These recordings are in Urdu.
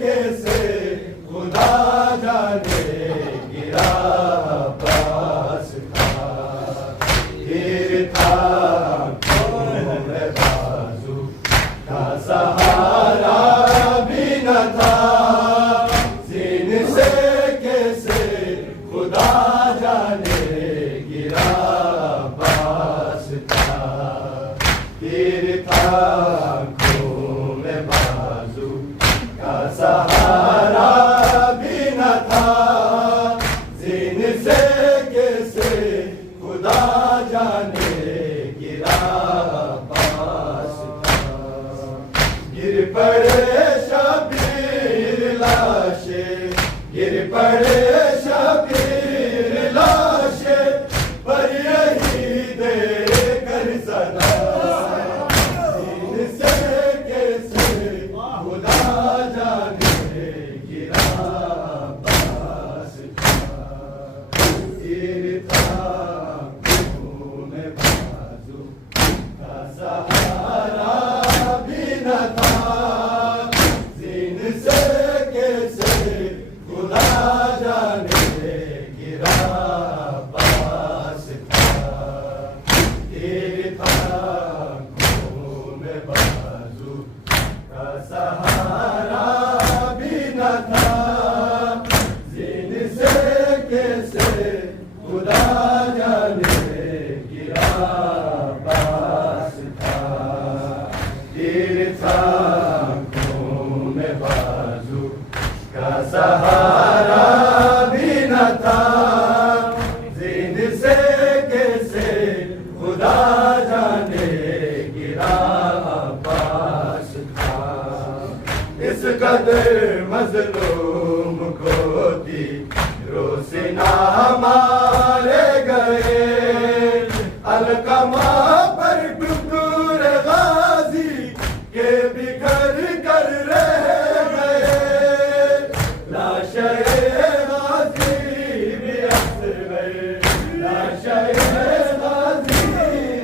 کیسے خدا جانے گرا پاس تھا، پھر تھا بازو کا سہارا بھی نہ تھا، سین سے کیسے خدا جانے گرا پاس تھا، پھر تھا آنکھوں میں بازو کا سہارا بھی نہ تھا، زین سے کیسے خدا جانے گرا پاس تھا، گر پڑے شبیر لاشیں، گر پڑے شبیر لاشیں، پر یہی دے کر صدا، زین سے کیسے خدا جانے گرا پاس تھا، تیر تھا آنکھوں میں بازو کا سہارا بھی نہ تھا، زین سے کیسے خدا جانے گرا پاس تھا، تیر تھا آنکھوں میں بازو کا سہارا بھی نہ تھا، زین سے کیسے خدا جانے گرا پاس تھا، تیر تھا آنکھوں میں بازو کا سہارا بھی نہ تھا، زین سے کیسے خدا جانے گرا پاس تھا، اس قدر مظلوم کو تھی روسنا مارے گئے، القمہ پر ٹکڑے غازی کے بکھر کر رہ گئے، لاشیں غازی بھی اصغر، لاشیں غازی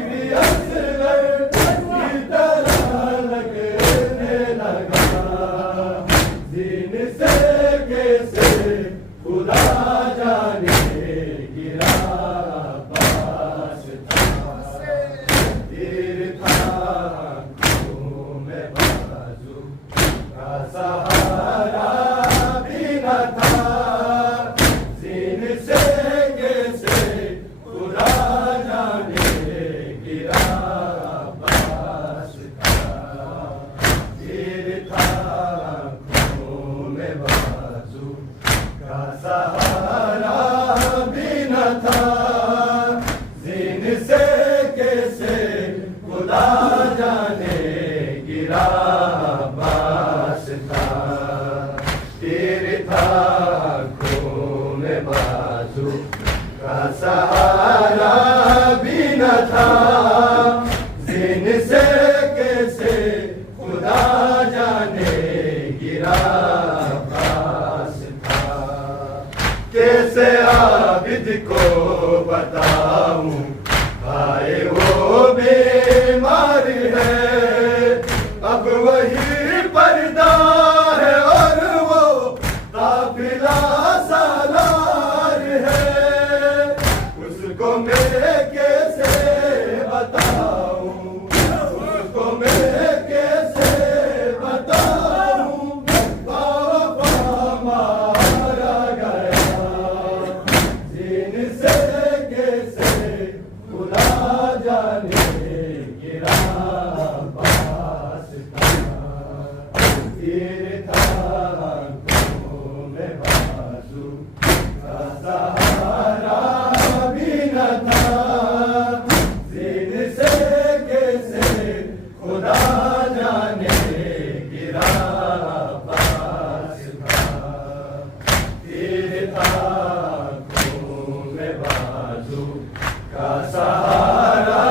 بھی اصغر کی طرح لگنے لگا، زین سے کیسے خدا جانے گرا پاس تھا، تیر تھا آنکھوں میں بازو کا سہارا بھی نہ تھا، زین سے کیسے خدا جانے گرا پاس تھا، تیر تھا آنکھوں میں بازو کا سہارا بھی نہ تھا، زین سے کیسے خدا جانے گرا پاس تھا، تیر تھا آنکھوں میں بازو کا سہارا بھی نہ تھا، زین سے کیسے خدا جانے گرا پاس تھا، کیسے عابد کو بتاؤں آئے وہ بیمار ہے، اب وہی پردہ ہے اور وہ قافلہ سالار ہے، اس کو میں کیسے بتاؤں، اس کو میں کیسے بتاؤں، باوفا مارا گیا، زین سے کیسے خدا جانے گرا پاس تھا، تیر تھا آنکھوں میں بازو کا سہارا بھی نہ تھا، زین سے کیسے خدا جانے گرا پاس تھا، تیر تھا آنکھوں میں بازو کا سہارا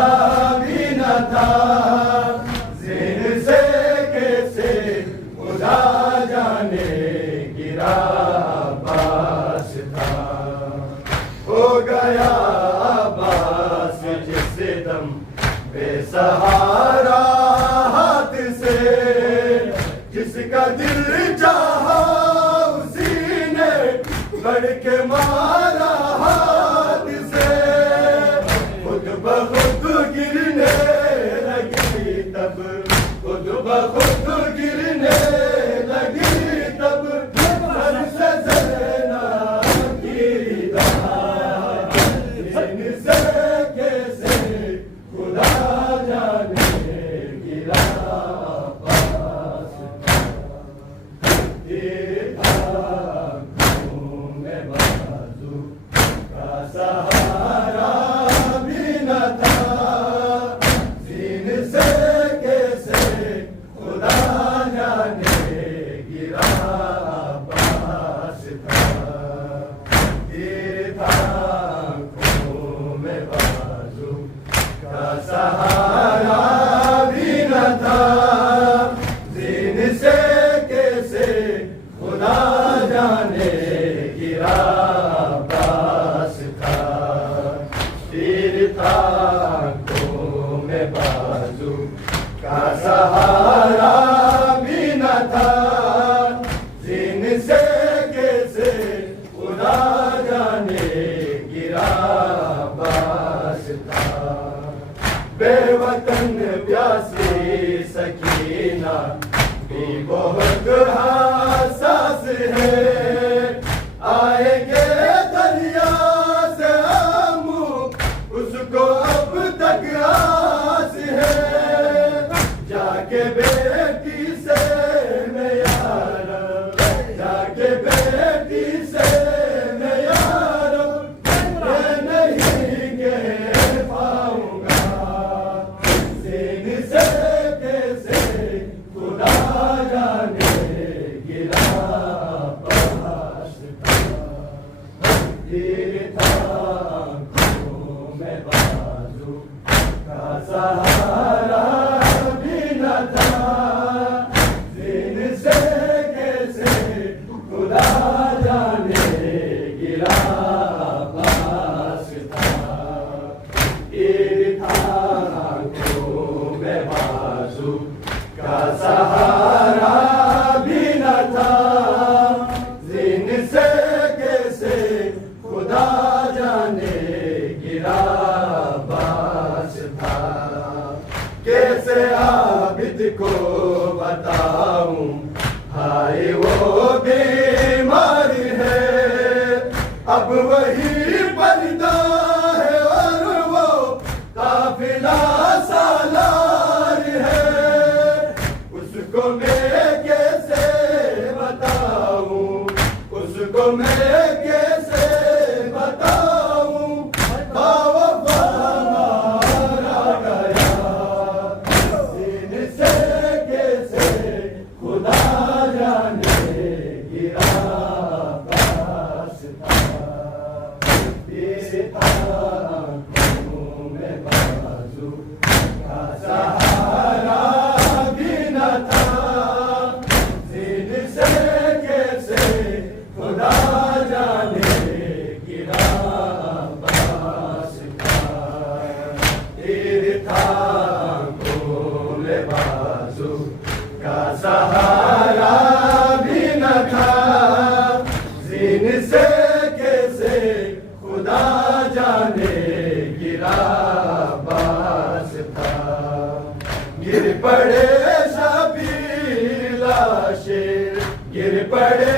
بھی نہ تھا، زین سے کیسے خدا جانے گرا پاس تھا، ہو گیا عباس جس دم بے سہارا ہاتھ سے، جس کا دل چاہا تیری آنکھوں میں بازو کا سہارا بھی نہ تھا، سین سے کیسے خدا جانے گرا عباس تھا، تیری آنکھوں میں بازو کا سہارا بھی نہ تھا، سے کیسے خدا جانے گرا عباس تھا، تیری آنکھوں میں بازو کا سہارا بھی نہ تھا، جن سے کیسے خدا جانے گرا عباس تھا، بے وطن پیاسی سکینہ بھی بہت حساس ہے، آئیں گے دریا سے ہم اس کو اب تک آس ہے، جا کے بیٹی سے میں یار، جا کے بیٹی سے میں یار، میں نہیں کہہ پاؤں گا، سین سے کیسے خدا جانے گرا عباس تھا، تیری آنکھوں میں بازو کا سہارا بھی نہ تھا، سین سے کیسے خدا جانے گرا عباس تھا، تیری آنکھوں میں بازو کا سہارا بھی نہ تھا، زین سے کیسے خدا جانے گرا عباس تھا، کیسے عابد کو بتاؤں ہائے وہ بیمار ہے، اب وہی پردہ ہے اور وہ قافلہ سالار ہے، اس کو میں کیسے بتاؤں، اس کو میں کیسے بتاؤں، باوفا مارا گیا، سین سے کیسے خدا جانے گرا عباس تھا، تیری آنکھوں میں بازو کا سہارا بھی نہ تھا، سین سے کیسے خدا جانے گرا عباس تھا، تیری آنکھوں میں بازو کا سہارا بھی نہ تھا، سین سے کیسے خدا جانے گرا عباس تھا، گر پڑے شبیر لاشیں، گر پڑے